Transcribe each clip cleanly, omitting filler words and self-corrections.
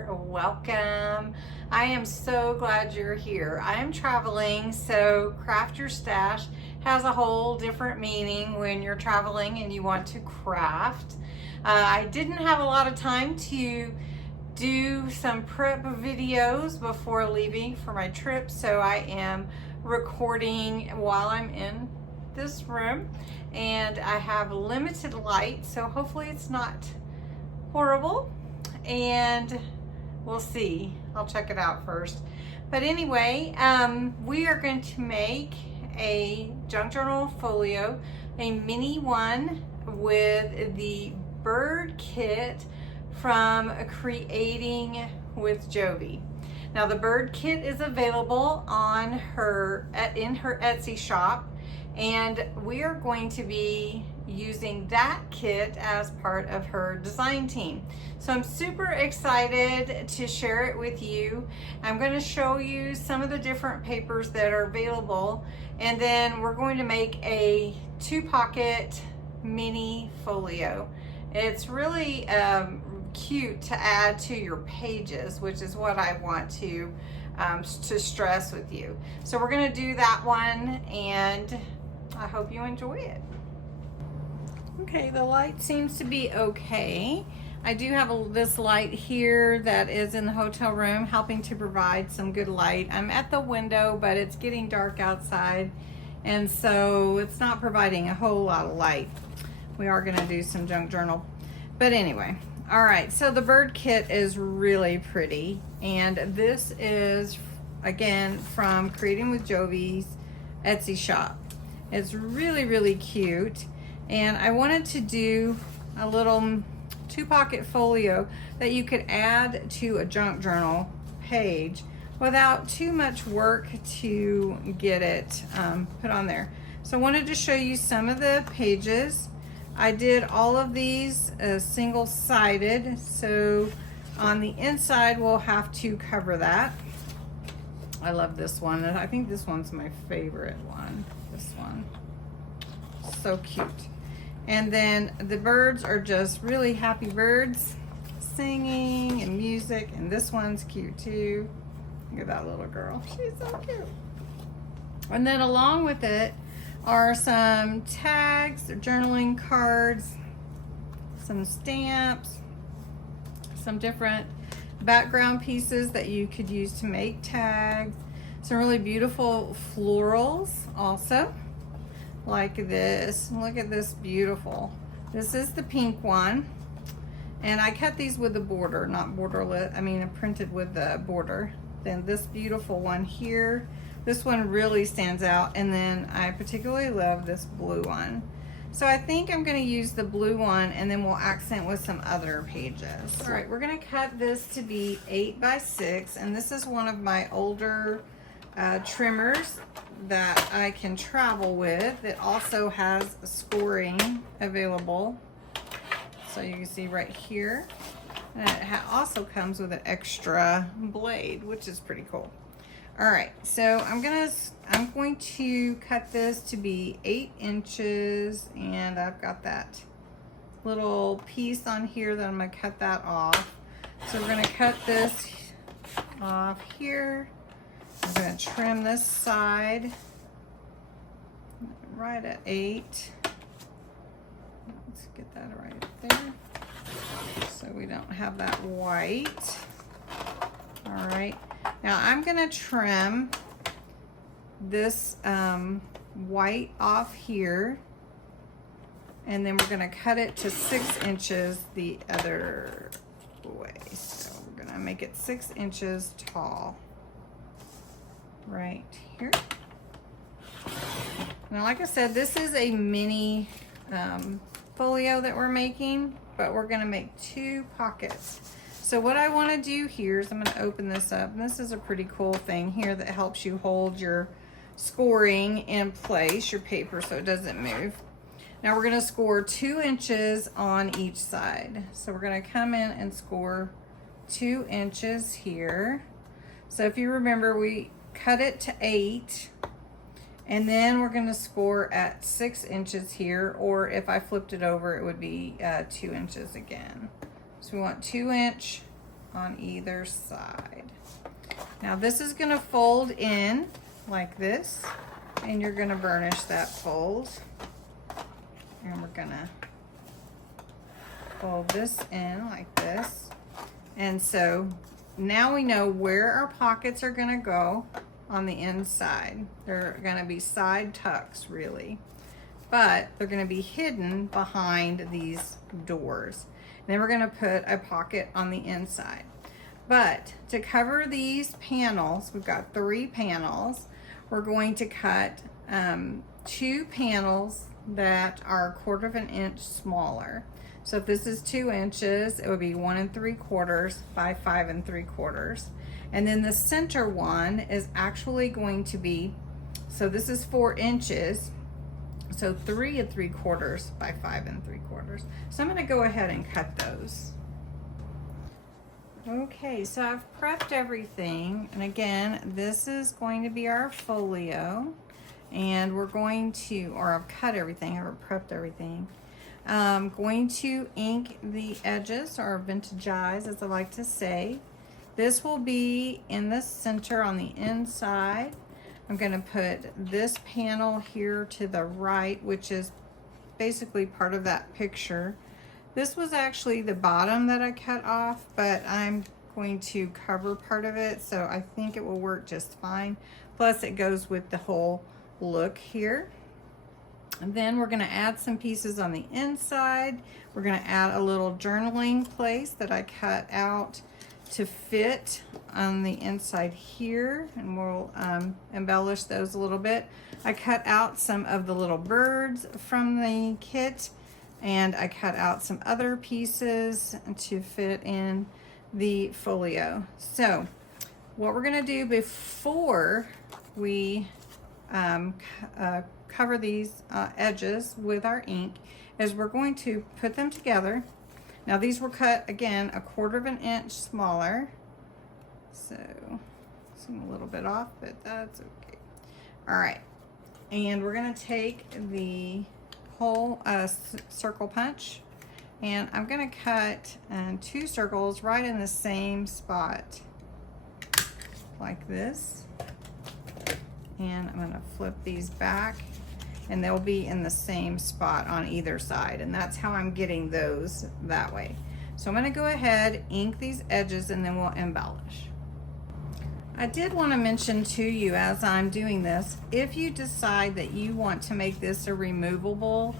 there. Welcome. I am so glad you're here. I am traveling, so craft your stash has a whole different meaning when you're traveling and you want to craft. I didn't have a lot of time to do some prep videos before leaving for my trip, so I am recording while I'm in this room, and I have limited light, so hopefully it's not horrible, and we'll see. I'll check it out first. But anyway, we are going to make a junk journal folio, a mini one with the bird kit from Creating with Jovi. Now the bird kit is available on in her Etsy shop, and we are going to be using that kit as part of her design team. So I'm super excited to share it with you. I'm going to show you some of the different papers that are available, and then we're going to make a 2-pocket mini folio. It's really cute to add to your pages, which is what I want to stress with you. So we're going to do that one, and I hope you enjoy it. Okay, the light seems to be okay. I do have this light here that is in the hotel room helping to provide some good light. I'm at the window, but it's getting dark outside, and so it's not providing a whole lot of light. We are going to do some junk journal, but anyway. All right, so the bird kit is really pretty, and this is again from Creating with Jovi's Etsy shop. It's really, really cute, and I wanted to do a little 2-pocket folio that you could add to a junk journal page without too much work to get it put on there. So I wanted to show you some of the pages. I did all of these single-sided, so on the inside we'll have to cover that. I love this one. I think this one's my favorite one. This one, so cute. And then the birds are just really happy birds singing and music, and this one's cute too. Look at that little girl, she's so cute. And then along with it are some tags, journaling cards, some stamps, some different background pieces that you could use to make tags, some really beautiful florals also, like this. Look at this beautiful. This is the pink one, and I cut these with the border, not borderless, I mean printed with the border. Then this beautiful one here, this one really stands out, and then I particularly love this blue one. So I think I'm going to use the blue one, and then we'll accent with some other pages. All right, we're going to cut this to be 8 by 6, and this is one of my older trimmers that I can travel with. It also has scoring available, so you can see right here. And it also comes with an extra blade, which is pretty cool. All right, so I'm going to cut this to be 8 inches, and I've got that little piece on here that I'm going to cut that off. So we're going to cut this off here. I'm going to trim this side right at 8. Let's get that right there so we don't have that white. All right. Now I'm going to trim this white off here, and then we're going to cut it to 6 inches the other way. So we're going to make it 6 inches tall right here. Now, like I said, this is a mini folio that we're making, but we're going to make 2 pockets. So what I want to do here is I'm going to open this up, and this is a pretty cool thing here that helps you hold your scoring in place, your paper, so it doesn't move. Now we're going to score 2 inches on each side. So we're going to come in and score 2 inches here. So if you remember, we cut it to 8, and then we're going to score at 6 inches here, or if I flipped it over, it would be 2 inches again. So we want 2 inch on either side. Now this is going to fold in like this, and you're going to burnish that fold. And we're going to fold this in like this. And so now we know where our pockets are going to go on the inside. They're going to be side tucks really, but they're going to be hidden behind these doors. And then we're going to put a pocket on the inside. But to cover these panels, we've got 3 panels. We're going to cut 2 panels that are 1/4 of an inch smaller. So if this is 2 inches, it would be 1 3/4 by 5 3/4. And then the center one is actually going to be, so this is 4 inches, so 3 3/4 by 5 3/4. So I'm going to go ahead and cut those. Okay, so I've prepped everything, and again, this is going to be our folio, and we're going to, or I've cut everything, I've prepped everything. I'm going to ink the edges, or vintagize as I like to say. This will be in the center on the inside. I'm going to put this panel here to the right, which is basically part of that picture. This was actually the bottom that I cut off, but I'm going to cover part of it, so I think it will work just fine. Plus it goes with the whole look here. And then we're going to add some pieces on the inside. We're going to add a little journaling place that I cut out to fit on the inside here, and we'll embellish those a little bit. I cut out some of the little birds from the kit, and I cut out some other pieces to fit in the folio. So what we're going to do before we cover these edges with our ink is we're going to put them together. Now these were cut again 1/4 of an inch smaller, so seem a little bit off, but that's okay. All right, and we're going to take the whole circle punch, and I'm going to cut 2 circles right in the same spot like this, and I'm going to flip these back, and they'll be in the same spot on either side, and that's how I'm getting those that way. So I'm going to go ahead, ink these edges, and then we'll embellish. I did want to mention to you as I'm doing this, if you decide that you want to make this a removable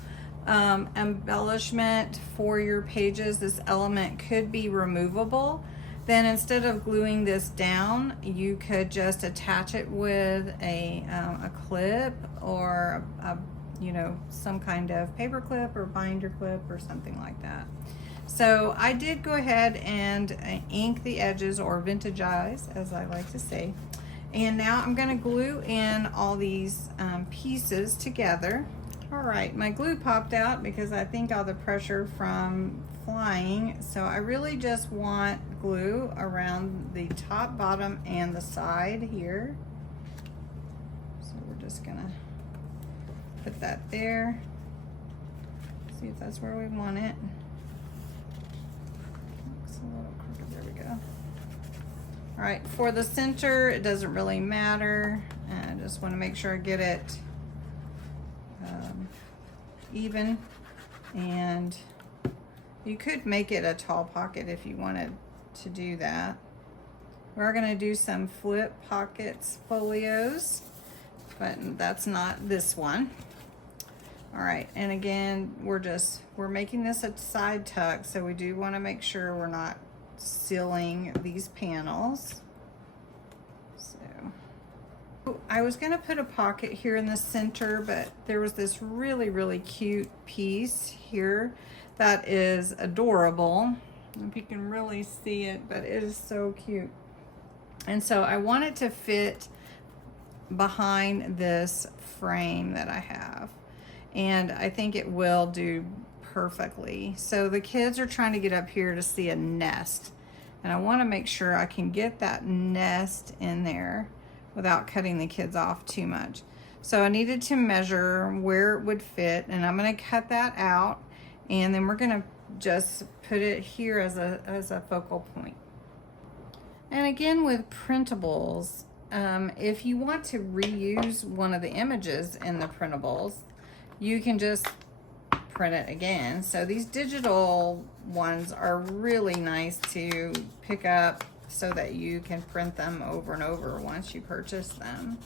embellishment for your pages, this element could be removable, then instead of gluing this down, you could just attach it with a clip, or you know, some kind of paper clip or binder clip or something like that. So I did go ahead and ink the edges, or vintagize as I like to say, and now I'm going to glue in all these pieces together. All right, my glue popped out because I think all the pressure from flying, so I really just want glue around the top, bottom, and the side here. So we're just gonna put that there, see if that's where we want it. Looks a little crooked, there we go. All right, for the center, it doesn't really matter. I just want to make sure I get it even, and you could make it a tall pocket if you wanted to do that. We're going to do some flip pockets folios, but that's not this one. All right, and again, we're making this a side tuck, so we do want to make sure we're not sealing these panels. I was going to put a pocket here in the center, but there was this really cute piece here that is adorable. I don't know if you can really see it, but it is so cute. And so I want it to fit behind this frame that I have, and I think it will do perfectly. So the kids are trying to get up here to see a nest, and I want to make sure I can get that nest in there without cutting the kids off too much. So I needed to measure where it would fit, and I'm going to cut that out, and then we're going to just put it here as a focal point. And again with printables, if you want to reuse one of the images in the printables, you can just print it again. So these digital ones are really nice to pick up so that you can print them over and over once you purchase them.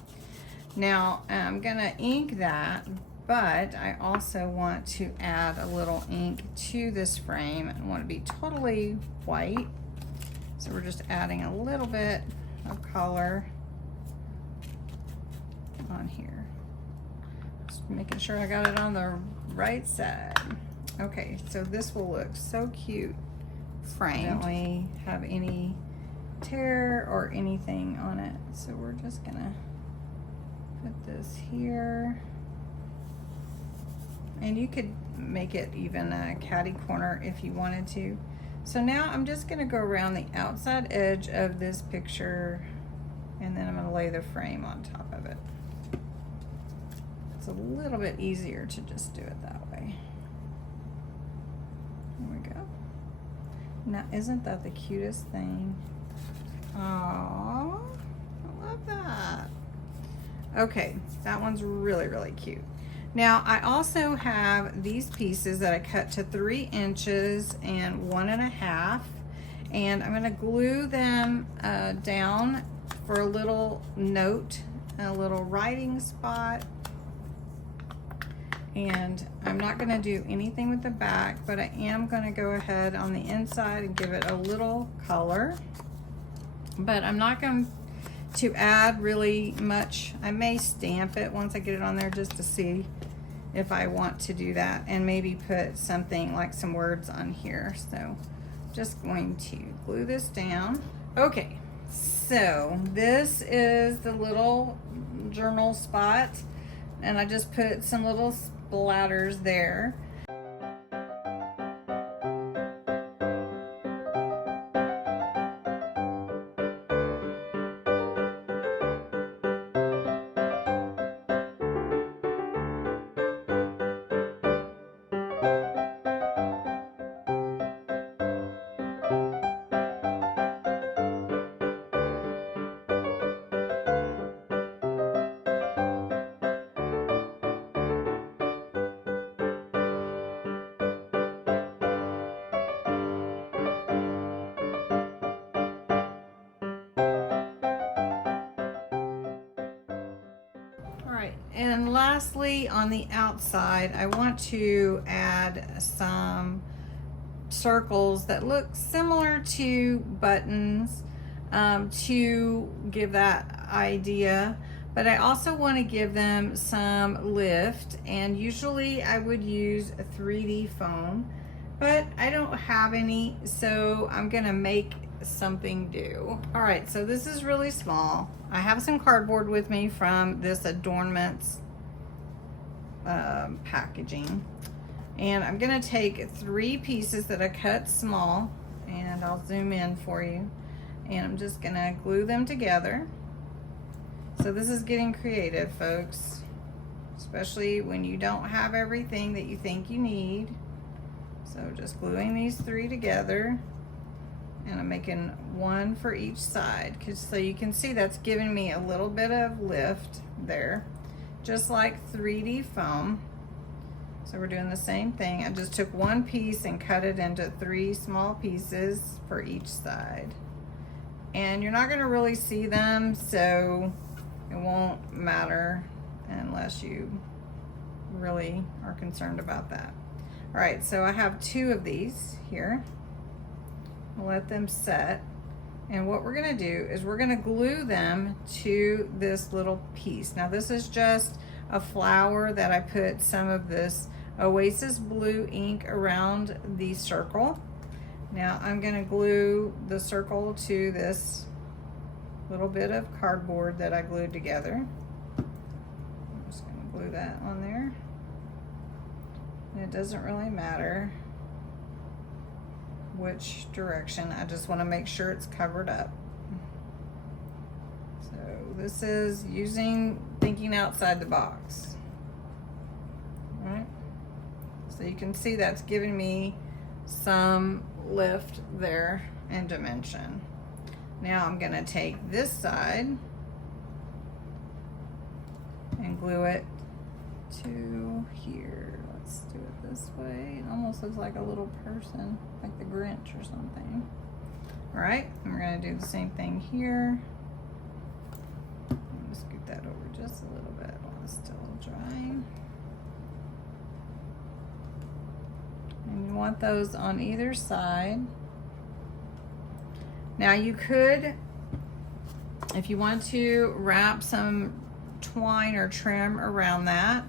Now I'm gonna ink that, but I also want to add a little ink to this frame. I want it to be totally white. So we're just adding a little bit of color on here. Just making sure I got it on the right side. Okay, so this will look so cute framed. Don't we have any tear or anything on it? So we're just gonna put this here. And you could make it even a catty corner if you wanted to. So now I'm just gonna go around the outside edge of this picture, and then I'm gonna lay the frame on top of it. It's a little bit easier to just do it that way. There we go. Now, isn't that the cutest thing? Aww, I love that. Okay, that one's really, really cute. Now, I also have these pieces that I cut to 3 inches and 1.5, and I'm gonna glue them down for a little note, a little writing spot. And I'm not gonna do anything with the back, but I am gonna go ahead on the inside and give it a little color. But I'm not going to add really much. I may stamp it once I get it on there just to see if I want to do that, and maybe put something like some words on here. So just going to glue this down. Okay, so this is the little journal spot, and I just put some little splatters there. And lastly, on the outside, I want to add some circles that look similar to buttons to give that idea, but I also want to give them some lift, and usually I would use a 3D foam, but I don't have any, so I'm gonna make something do. All right, so this is really small. I have some cardboard with me from this adornments packaging, and I'm gonna take 3 pieces that I cut small, and I'll zoom in for you, and I'm just gonna glue them together. So this is getting creative, folks, especially when you don't have everything that you think you need. So just gluing these 3 together, and I'm making 1 for each side, so you can see that's giving me a little bit of lift there, just like 3D foam. So we're doing the same thing. I just took 1 piece and cut it into 3 small pieces for each side. And you're not gonna really see them, so it won't matter unless you really are concerned about that. All right, so I have 2 of these here. I'll let them set. And what we're gonna do is we're gonna glue them to this little piece. Now this is just a flower that I put some of this Oasis blue ink around the circle. Now I'm gonna glue the circle to this little bit of cardboard that I glued together. I'm just gonna glue that on there. And it doesn't really matter which direction, I just want to make sure it's covered up. So this is thinking outside the box. All right, so you can see that's giving me some lift there and dimension. Now I'm gonna take this side and glue it to here. Let's do it this way. It almost looks like a little person, like the Grinch or something. All right, and we're gonna do the same thing here. I'm gonna scoot that over just a little bit while it's still drying. And you want those on either side. Now you could, if you want to, wrap some twine or trim around that,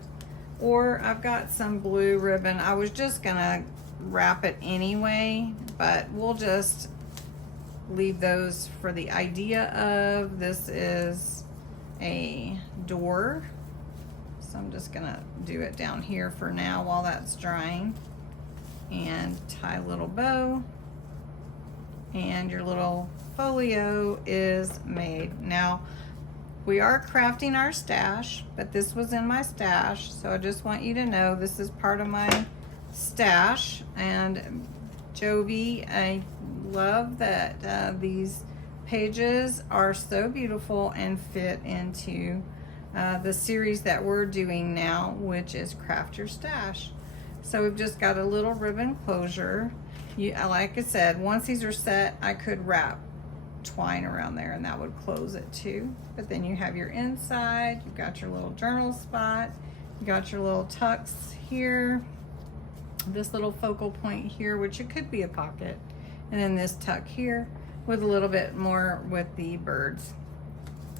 or I've got some blue ribbon. I was just gonna wrap it anyway, but we'll just leave those for the idea of this is a door. So I'm just gonna do it down here for now while that's drying, and tie a little bow, and your little folio is made. Now we are crafting our stash, but this was in my stash, so I just want you to know this is part of my stash. And Jovi, I love that these pages are so beautiful and fit into the series that we're doing now, which is Craft Your Stash. So we've just got a little ribbon closure. Like I said, once these are set, I could wrap twine around there and that would close it too. But then you have your inside, you've got your little journal spot, you got your little tucks here, this little focal point here, which it could be a pocket, and then this tuck here with a little bit more with the birds.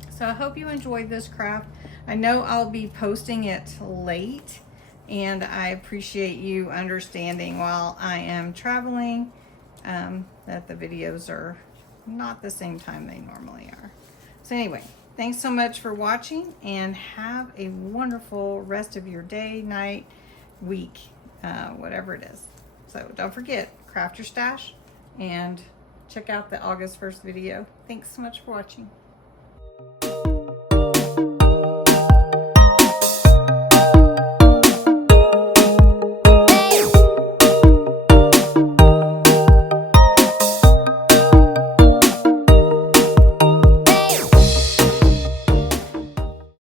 So I hope you enjoyed this craft. I know I'll be posting it late, and I appreciate you understanding while I am traveling that the videos are not the same time they normally are. So anyway, thanks so much for watching, and have a wonderful rest of your day, night, week, whatever it is. So don't forget, craft your stash and check out the August 1st video. Thanks so much for watching.